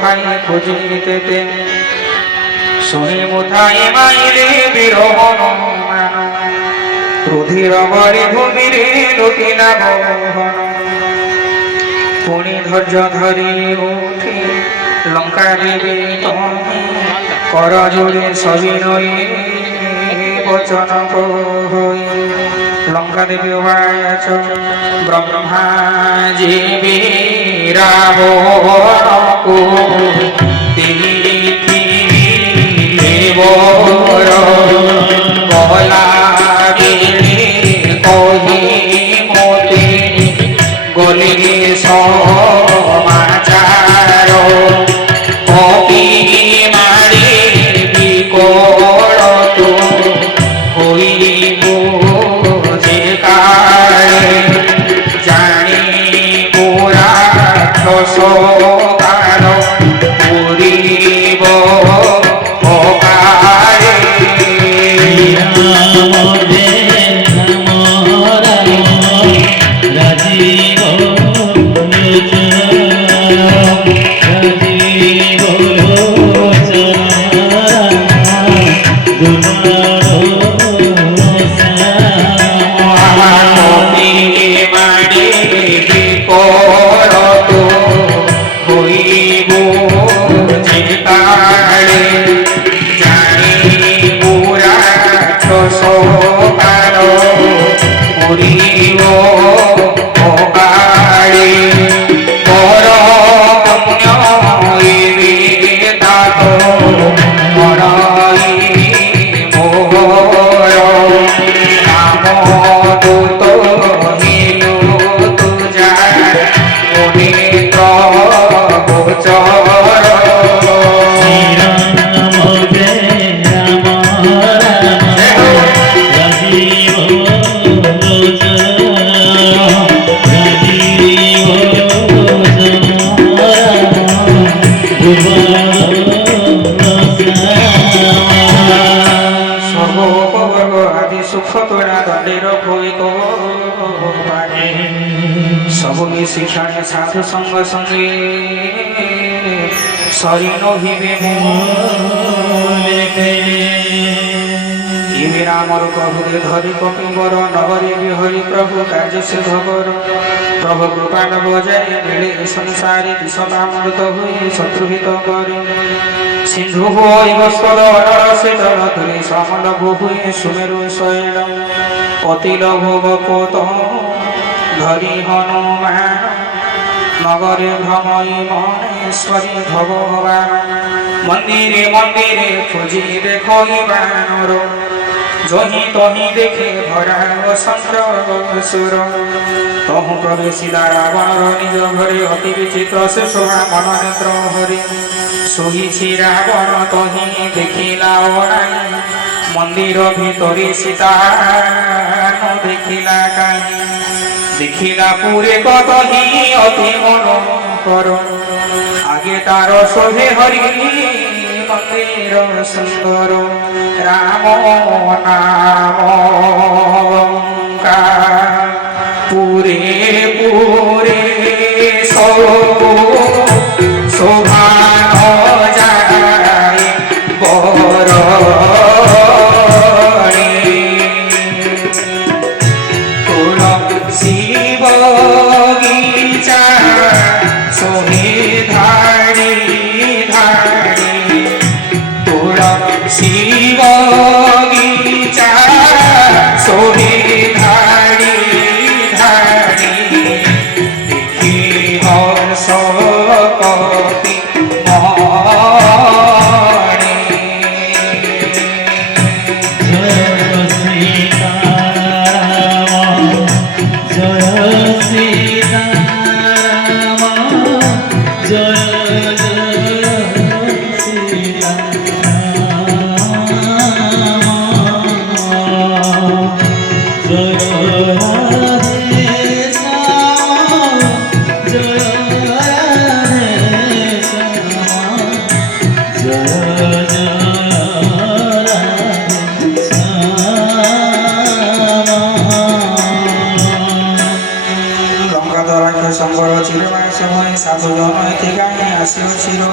খাই খুঁজিতে শুনি মুথাই মাইলে বিরহন মান রুধির বরে ভূমিরে লুটিলা মোহন পুনি ধৈর্য ধরি উঠি লঙ্কা দেবী তুমি কর জোরে সবিনয় বচন কই লঙ্কা দেবী উবাচ ব্রহ্মা জীবী রাবণকু দেখিলে বর গলা কহি মতি গলি সমাচার কপি মারি বিকল তু হইব যে কালে জানি পুরা কাল পুরিব অকারে सबुनि शिक्षा साधु संग संगे सरी नहिबे रामर प्रभुरे धरि कपिवर नगरी बिहरी प्रभु कार्य सिद्ध कर प्रभु कृपा न बजाय मिले संसारी विषदामृत हुई शत्रुहित करे सिंधु होई बस्तर अनल से जलधुरी समल हुई सुमेरु शैल अतिल भोगपोत धरी हनुमान नगरे भ्रमई महेश्वरी भगवान मंदिरे मंदिरे खोजी देखई बानर जही तही देखे भरा संसुर तहु प्रवेशिला रावण निज घरे अति विचित्र से शोभा मन नेत्र हरि सोही रावण तही देखिला ओराई मंदिर भितरे सीता देखिला काई देखिला पूरे कतही अति मन कर आगे तार शोभे हरि मंदिर सुंदर राम नाम पूरे पूरे शोभा जाए बर शिव गीचा सोहे धाड़ी धाड़ी शिव गीचा सोहे धाड़ी धाड़ी देखी हर्ष कपि मणि চিরহীন